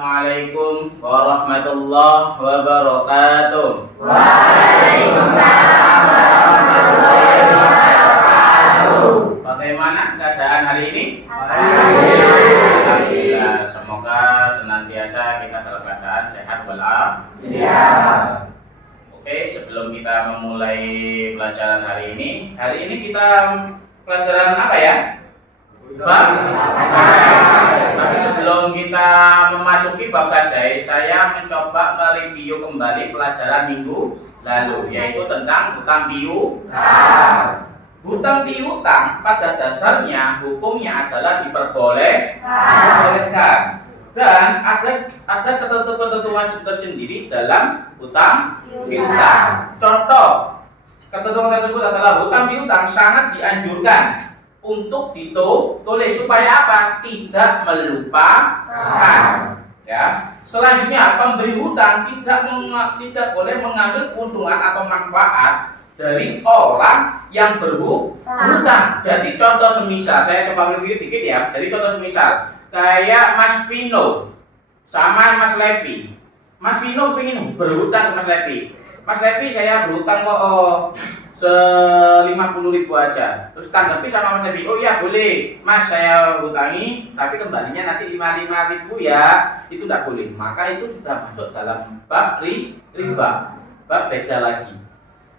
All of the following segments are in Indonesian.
Assalamualaikum warahmatullahi wabarakatuh. Waalaikumsalam warahmatullahi wabarakatuh. Bagaimana keadaan hari ini? Alhamdulillah. Semoga senantiasa kita dalam keadaan sehat walafiat. Oke, sebelum kita memulai pelajaran hari ini kita pelajaran apa ya? Tapi sebelum kita memasuki bab gadai, saya mencoba mereview kembali pelajaran minggu lalu, yaitu tentang hutang piutang. Hutang piutang pada dasarnya hukumnya adalah diperbolehkan, dan ada ketentuan tersendiri dalam hutang piutang. Contoh ketentuan tersebut adalah hutang piutang sangat dianjurkan untuk ditulis supaya apa? Tidak melupakan. Ya. Selanjutnya, pemberi hutang tidak boleh mengambil keuntungan atau manfaat dari orang yang berhutang. Jadi contoh semisal, saya coba review dikit ya. Jadi contoh semisal, kayak Mas Vino sama Mas Levi. Mas Vino ingin berhutang ke Mas Levi. Mas Levi, saya berhutang kok 50.000 aja. Terus tanggapi sama Mas Levi, oh iya boleh Mas, saya hutangi, tapi kembalinya nanti 55.000 ya. Itu tidak boleh. Maka itu sudah masuk dalam bab riba, bab beda lagi.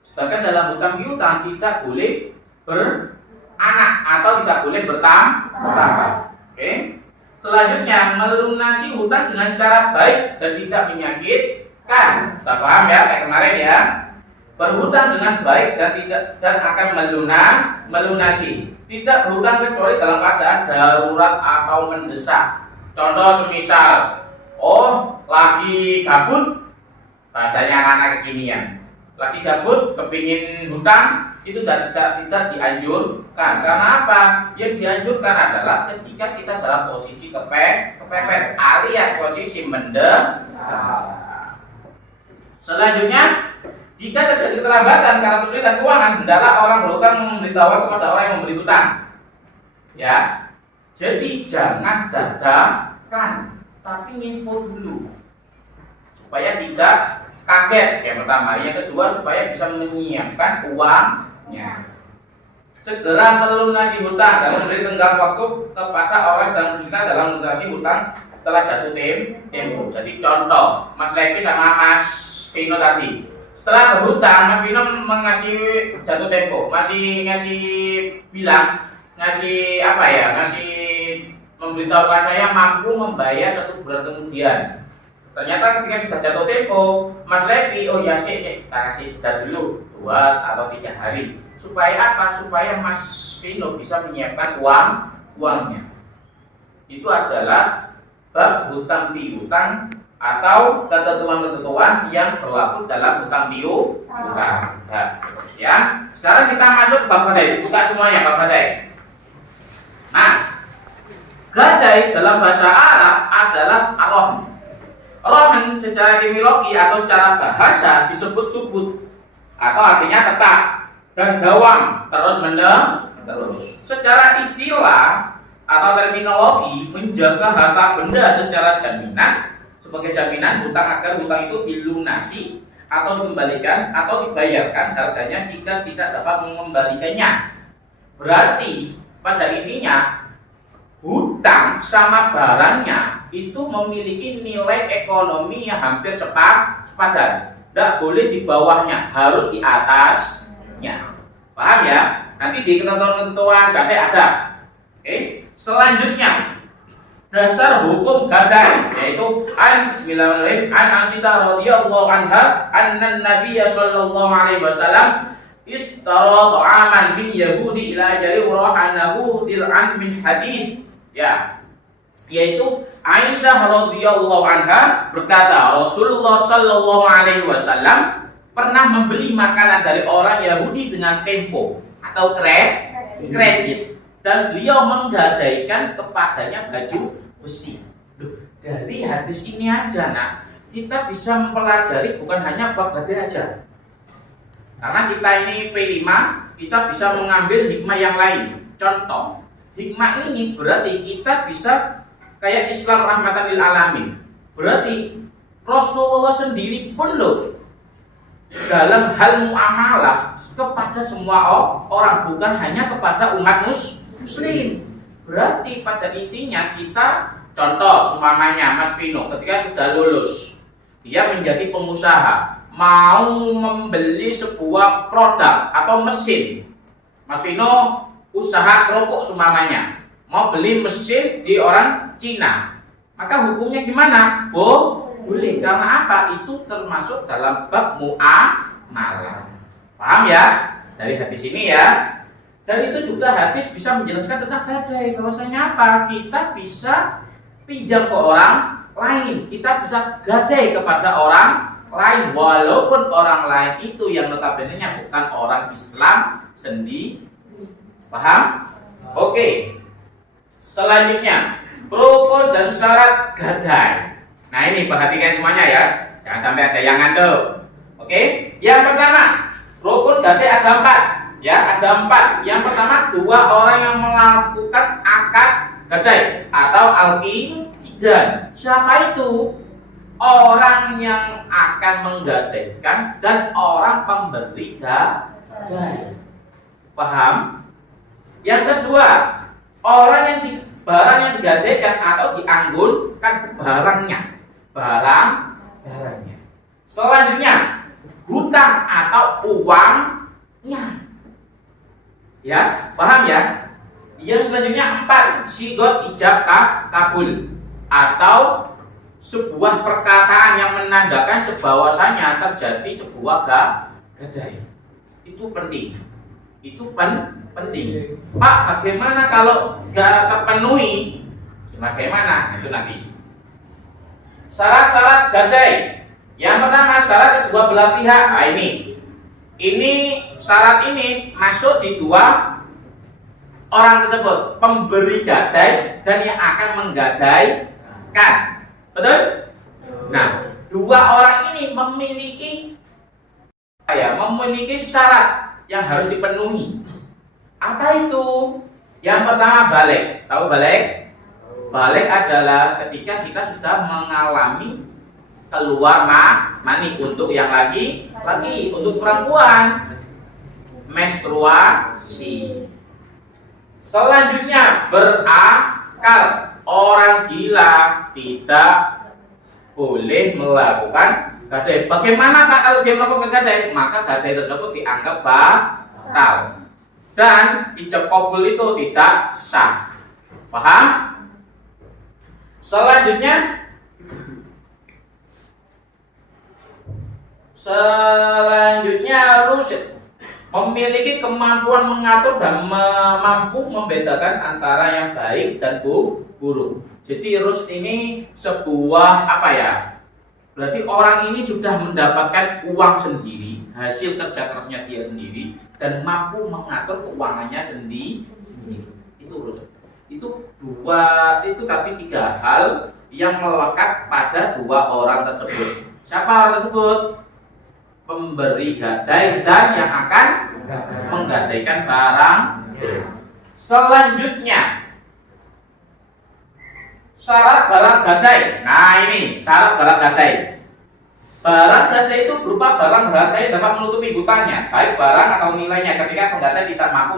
Sedangkan dalam hutang piutang tidak boleh beranak atau tidak boleh bertambah. Oke. Selanjutnya, melunasi hutang dengan cara baik dan tidak menyakitkan. Sudah paham ya kayak kemarin ya? Berhutang dengan baik dan akan melunasi. Tidak berhutang kecuali dalam keadaan darurat atau mendesak. Contoh semisal, lagi gabut, bahasanya anak kekinian. Lagi gabut, kepingin hutang, itu tidak dianjurkan. Karena apa? Yang dianjurkan adalah ketika kita dalam posisi kepepet alias posisi mendesak. Selanjutnya, jika terjadi keterlambatan karena kesulitan keuangan, hendaklah orang berhutang memberitahukan kepada orang yang memberi hutang. Ya, jadi jangan dadakan, tapi info dulu supaya tidak kaget. Yang pertama, yang kedua supaya bisa menyiapkan uangnya. Segera melunasi hutang dan memberi tenggang waktu kepada orang yang kesulitan dalam melunasi hutang setelah jatuh tempo. Jadi contoh, Mas Levi sama Mas Vino tadi. Setelah berhutang, Mas Vino mengasih jatuh tempo, masih memberitahukan saya mampu membayar 1 bulan kemudian. Ternyata ketika sudah jatuh tempo, Mas Levi, oh ya sih, kita kasih jeda dulu 2 atau 3 hari. Supaya apa? Supaya Mas Vino bisa menyiapkan uangnya. Itu adalah bab hutang piutang atau ketentuan-ketentuan yang berlaku dalam hutang piutang. Ya. Sekarang kita masuk bab gadai. Buka semuanya bab gadai. Nah, gadai dalam bahasa Arab adalah ar-rahn. Rahn secara etimologi atau secara bahasa disebut subut atau artinya tetap dan dawam terus. Secara istilah atau terminologi, menjaga harta benda secara jaminan sebagai jaminan hutang agar hutang itu dilunasi atau dikembalikan atau dibayarkan harganya jika tidak dapat mengembalikannya. Berarti pada intinya hutang sama barangnya itu memiliki nilai ekonomi yang hampir sepadan. Tidak boleh di bawahnya, harus di atasnya. Paham ya? Nanti di ketentuan gadai ada. Oke. Selanjutnya, dasar hukum gadai, yaitu bismillahirrahmanirrahim, an Aisyah radhiyallahu anha anna Nabiy sallallahu alaihi wasallam istara ta'aman bil yahudi ila ajali rahanahu dir'an min hadid. Ya, yaitu Aisyah radhiyallahu anha berkata, Rasulullah sallallahu alaihi wasallam pernah membeli makanan dari orang Yahudi dengan tempo atau kredit, dan beliau menggadaikan kepadanya baju besi. Dari hadis ini aja kita bisa mempelajari bukan hanya bab gadai aja. Karena kita ini P5, kita bisa mengambil hikmah yang lain. Contoh, hikmah ini berarti kita bisa kayak Islam rahmatan lil alamin. Berarti Rasulullah sendiri pun loh dalam hal muamalah kepada semua orang, bukan hanya kepada umat muslim. Berarti pada intinya kita, contoh seumpamanya Mas Vino ketika sudah lulus, dia menjadi pengusaha, mau membeli sebuah produk atau mesin. Mas Vino usaha kerupuk seumpamanya, mau beli mesin di orang Cina, maka hukumnya gimana? Boleh, karena apa? Itu termasuk dalam bab muamalah. Paham ya? Dari hadis ini ya. Dan itu juga hadis bisa menjelaskan tentang gadai, bahwasanya apa? Kita bisa pinjam ke orang lain, kita bisa gadai kepada orang lain, walaupun orang lain itu yang notabene-nya bukan orang Islam sendiri. Paham? Oke. Selanjutnya, rukun dan syarat gadai. Nah ini perhatikan semuanya ya, jangan sampai ada yang ngantuk. Oke, yang pertama, rukun gadai ada 4. Ya, ada 4. Yang pertama, 2 orang yang melakukan akad gadai atau al-qidan. Siapa itu? Orang yang akan menggadaikan dan orang pemberi gadai. Paham? Yang kedua, orang yang barang yang digadaikan atau dianggunkan barangnya. Barangnya. Selanjutnya, hutang atau uangnya. Ya, paham ya? Yang selanjutnya 4, sigot ijab kabul atau sebuah perkataan yang menandakan bahwasanya terjadi sebuah gadai. Itu penting. Itu penting. Pak, bagaimana kalau gak terpenuhi? Bagaimana? Itu nanti. Syarat-syarat gadai. Yang pertama, syarat kedua belah pihak. Nah, ini syarat ini masuk di 2 orang tersebut, pemberi gadai dan yang akan menggadaikan. Betul? Nah, 2 orang ini memiliki syarat yang harus dipenuhi. Apa itu? Yang pertama, balik. Tahu balik? Balik adalah ketika kita sudah mengalami keluar mani untuk yang laki, untuk perempuan menstruasi. Selanjutnya, berakal. Orang gila tidak boleh melakukan gadai. Bagaimana Pak kalau dia melakukan gadai? Maka gadai tersebut dianggap batal dan ijab kabul itu tidak sah. Paham? Selanjutnya rusyid, memiliki kemampuan mengatur dan mampu membedakan antara yang baik dan buruk. Jadi rusyid ini sebuah berarti orang ini sudah mendapatkan uang sendiri, hasil kerja kerasnya dia sendiri, dan mampu mengatur keuangannya sendiri. Itu rusyid. Itu 3 hal yang melekat pada 2 orang tersebut. Siapa orang tersebut? Pemberi gadai dan yang akan menggadaikan barang. Selanjutnya, syarat barang gadai. Nah ini syarat barang gadai. Barang gadai itu berupa barang berharga yang dapat menutupi hutangnya, baik barang atau nilainya ketika penggadai tidak mampu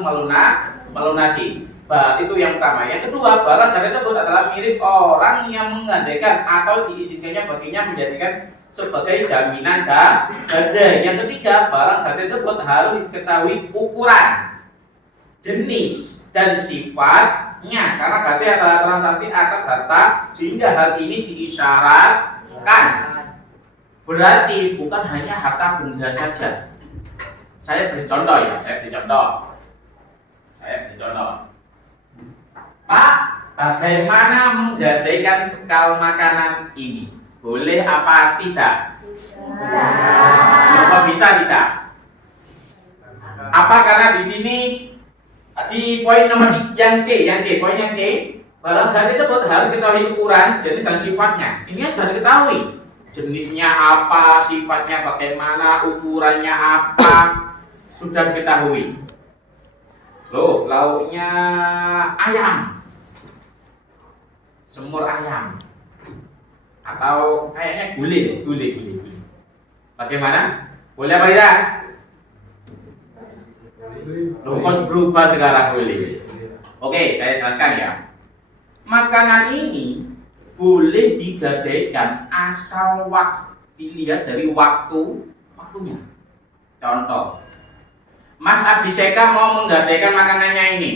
melunasi. Itu yang pertama. Yang kedua, barang gadai tersebut adalah milik orang yang menggadaikan atau diizinkannya baginya menjadikan sebagai jaminan gadai. Yang ketiga, barang gadai tersebut harus diketahui ukuran, jenis, dan sifatnya, karena gadai adalah transaksi atas harta sehingga hal ini diisyaratkan. Berarti bukan hanya harta benda saja. Saya beri contoh ya, Pak, bagaimana menggadaikan bekal makanan ini? Boleh apa tidak? Kenapa bisa tidak? Apa karena di sini di poin nomor poin yang C, barang gadai tersebut harus diketahui ukuran, jenis dan sifatnya. Ini sudah diketahui. Jenisnya apa, sifatnya bagaimana, ukurannya apa, sudah diketahui. Loh, lauknya ayam, semur ayam. Atau kayaknya boleh deh, boleh. Bagaimana? Boleh apa tidak? Loh, kok berubah sekarang boleh. Oke, saya jelaskan ya. Makanan ini boleh digadaikan asal dilihat dari waktunya. Contoh, Mas Abiseka mau menggadaikan makanannya ini.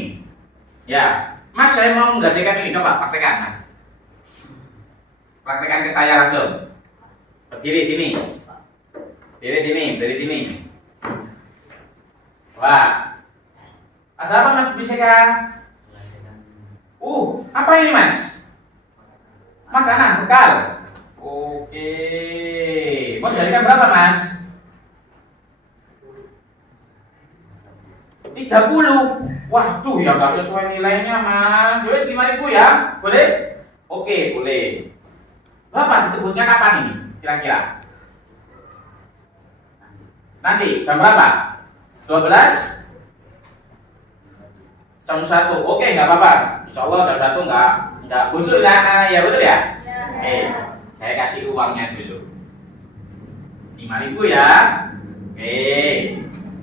Ya, Mas saya mau menggadaikan ini, coba praktekkan Mas. Praktekkan ke saya langsung. Berdiri sini. Dari sini. Wah. Ada apa Mas Abiseka? Apa ini Mas? Makanan, bekal. Oke. Mau jadikan berapa Mas? 30. Waduh, ya nggak sesuai nilainya Mas. Yowes 5.000 ya, boleh? Oke, boleh. Bapak ditebusnya kapan ini? Kira-kira? Nanti jam berapa? 12? Jam 1. Oke, nggak apa-apa. Insya Allah jam 1 nggak busuk lah, ya betul ya? Oke, saya kasih uangnya dulu. 5.000 ya. Oke.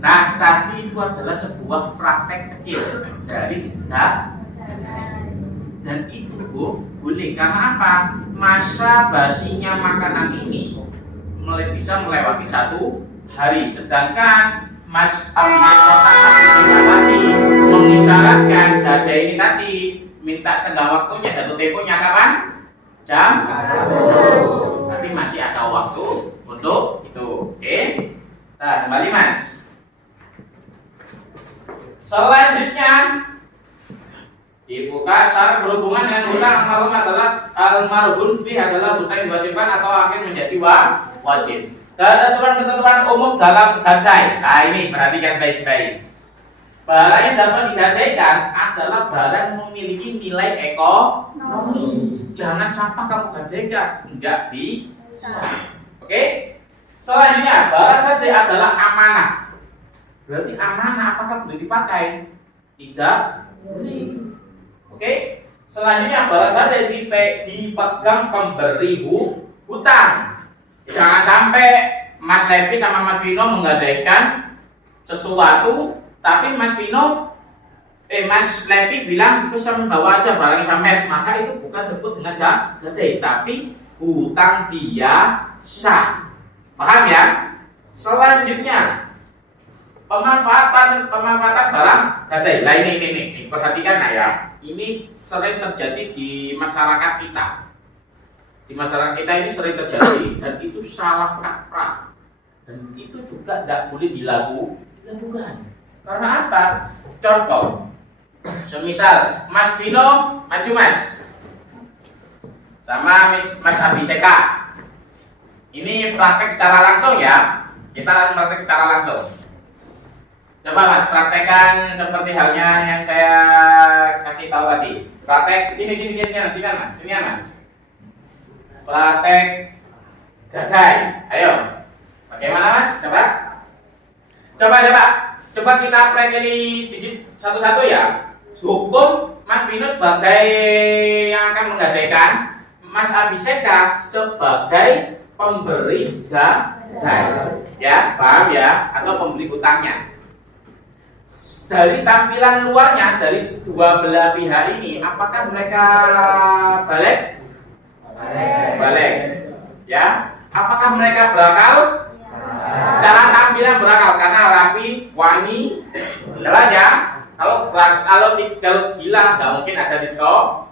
Nah, tadi itu adalah sebuah praktek kecil dari kita. Dan itu boleh karena apa? Masa basinya makanan ini bisa melewati 1 hari. Sedangkan Mas Abiseka tadi mengisyaratkan dada ini tadi minta tenggang waktunya, jatuh temponya kapan? Jam 1. Tapi masih ada waktu untuk itu. Oke. Nah, kembali Mas. Selanjutnya dibuka syarat berhubungan dengan hutang almarhum adalah hutang yang diwajibkan atau akhir menjadi wajib. Ketentuan umum dalam gadai. Nah ini perhatikan baik-baik. Barang yang dapat digadaikan adalah barang yang memiliki nilai ekonomi. Jangan sampai kamu gadaikan, enggak bisa. Oke? Selanjutnya barang gadai adalah amanah. Berarti amanah apakah boleh dipakai? Tidak boleh. Oke? Selanjutnya barang gadai dipegang pemberi hutang. Jangan sampai Mas Lepi sama Mas Vino menggadaikan sesuatu, tapi Mas Lepi bilang bisa membawa aja barang samet, maka itu bukan disebut dengan gadai, tapi hutang biasa. Paham ya? Selanjutnya pemanfaatan barang gadai. Nah ini perhatikan nah ya. Ini sering terjadi di masyarakat kita. Di masyarakat kita ini sering terjadi dan itu salah kaprah. Dan itu juga tidak boleh dilakukan. Karena apa? Contoh, semisal Mas Vino maju Mas, sama Mas Abiseka. Ini praktek secara langsung ya. Kita akan praktek secara langsung. Coba Mas praktekkan seperti halnya yang saya kasih tahu tadi. Praktek sini Mas. Praktek gadai. Ayo. Bagaimana Mas? Coba kita pelajari dikit satu-satu ya. Hukum Mas Vino sebagai yang akan menggadaikan, Mas Abiseka sebagai pemberi gadai. Ya, paham ya? Atau pemberi hutangnya. Dari tampilan luarnya dari dua belah pihak ini, apakah mereka balik? Balik. Ya. Apakah mereka berakal? Secara tampilan berakal karena rapi, wangi, jelas ya. Kalau gila nggak mungkin ada diskon.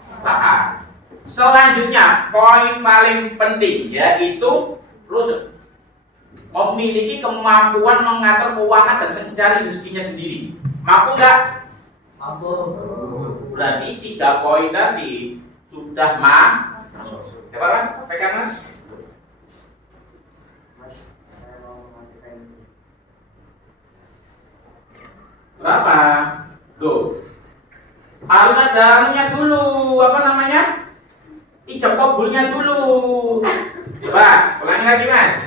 Selanjutnya poin paling penting yaitu rusuk, memiliki kemampuan mengatur keuangan dan mencari rezekinya sendiri. Mampu nggak? Mampu. Berarti 3 poin tadi sudah masuk. Coba Mas, pegang Mas. Berapa? Tuh. Harus ada anunya dulu, apa namanya? Ijab kabulnya dulu. Coba, ulangi lagi Mas.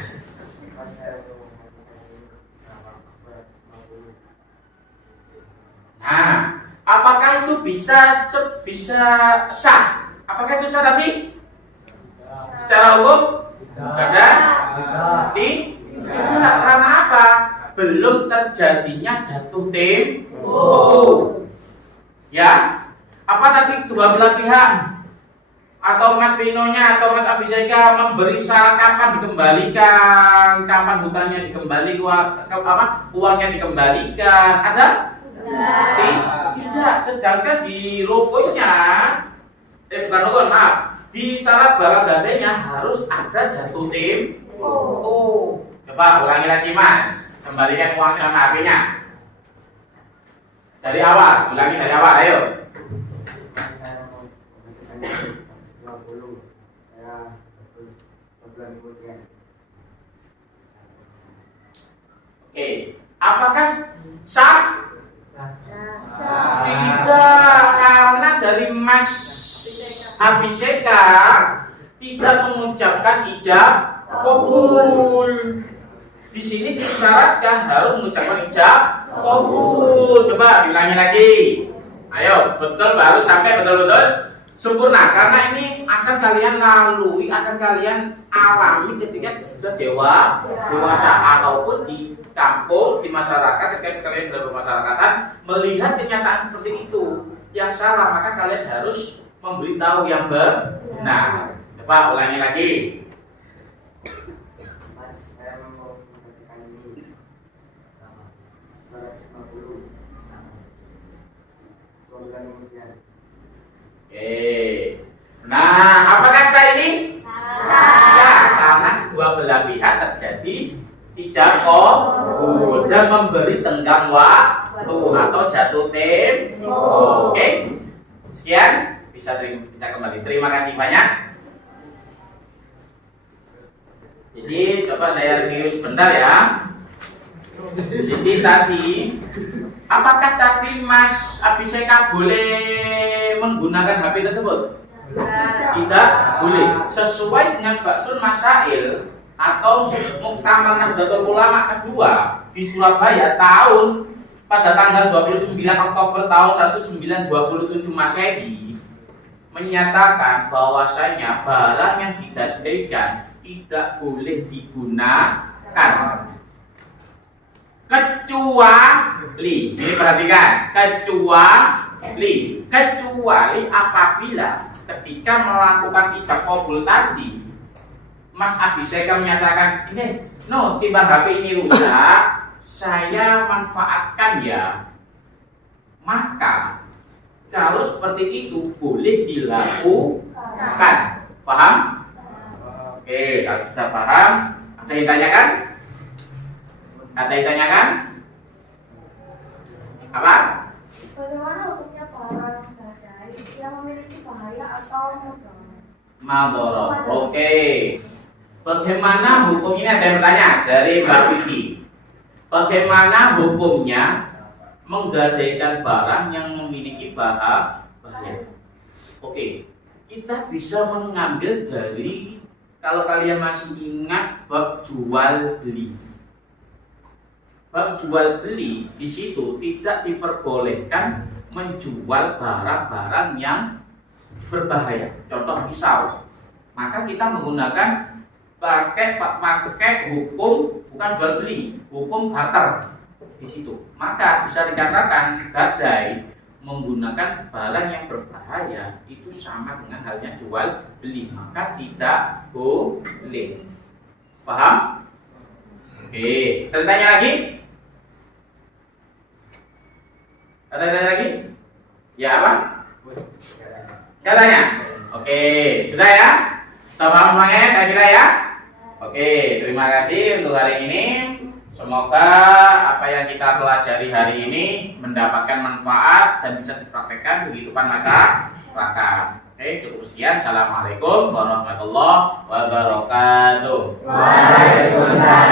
Nah, apakah itu bisa sah? Apakah itu sah tadi? Secara hukum ada? Tidak. Karena apa? Belum terjadinya jatuh tempo. Ya, apa tadi dua belah pihak atau Mas Vinonya atau Mas Abiseka memberi syarat kapan dikembalikan, kapan hutangnya dikembalikan, uangnya dikembalikan, ada? Tidak. Sedangkan di logonya, bukan logo, maaf, di syarat barang gadainya harus ada jatuh tempo. Coba ulangi lagi Mas, kembalikan uang sama HP-nya. Dari awal, ulangi dari awal, ayo. Saya mau memberikan 20, saya terus bulan kemudian. Oke, apakah sah? Tidak, karena dari Mas Abiseka tidak mengucapkan ijab kabul. Di sini disyaratkan harus mengucapkan ijab kabul. Coba diulangi lagi. Ayo, betul baru sampai betul-betul sempurna. Karena ini akan kalian lalui, akan kalian alami ketika sudah dewasa ataupun di kampung, di masyarakat. Ketika kalian sudah bermasyarakatan, melihat kenyataan seperti itu yang salah, maka kalian harus memberitahu yang benar. Coba ulangi lagi. Mas, saya mau memberikan ini 250, 2 bulan kemudian. Oke. Nah, apakah sah ini? Sah, karena dua belah pihak terjadi ijab kabul dan memberi tenggang waktu atau jatuh tempo. Oke. Sekian, bisa kembali. Terima kasih banyak. Jadi coba saya review sebentar ya. Jadi tadi, apakah tadi Mas Abiseka boleh menggunakan HP tersebut? Tidak boleh. Sesuai dengan Baksul Masail atau Muktamar Nahdlatul Ulama kedua di Surabaya pada tanggal 29 Oktober tahun 1927 Masehi menyatakan bahwasanya barang yang digadaikan tidak boleh digunakan kecuali, ini perhatikan, kecuali apabila ketika melakukan ijab kabul tadi Mas Abiseka menyatakan ini, timbang HP ini rusak, saya manfaatkan ya. Maka kalau seperti itu boleh dilakukan. Paham? Oke, kalau sudah paham, ada yang tanyakan? Ada yang tanyakan? Apa? Bagaimana hukumnya barang gadai yang memiliki bahaya atau Madorot. Oke. Bagaimana hukumnya? Ada yang bertanya dari Mbak Vivi. Bagaimana hukumnya menggadaikan barang yang memiliki bahaya? Oke. Kita bisa mengambil dari, kalau kalian masih ingat, bab jual beli. Bab jual beli di situ tidak diperbolehkan menjual barang-barang yang berbahaya. Contoh pisau. Maka kita menggunakan pakai hukum bukan jual beli, hukum barter di situ. Maka bisa dikatakan gadai menggunakan barang yang berbahaya itu sama dengan halnya jual beli, maka tidak boleh. Paham? Oke, tanya lagi? Ada lagi? Ya apa? Katanya? Oke, sudah ya? Sudah paham semuanya saya kira ya? Oke, terima kasih untuk hari ini. Semoga apa yang kita pelajari hari ini mendapatkan manfaat dan bisa dipraktekkan di kehidupan masyarakat. Oke, cukup sekian. Assalamualaikum warahmatullahi wabarakatuh. Waalaikumsalam.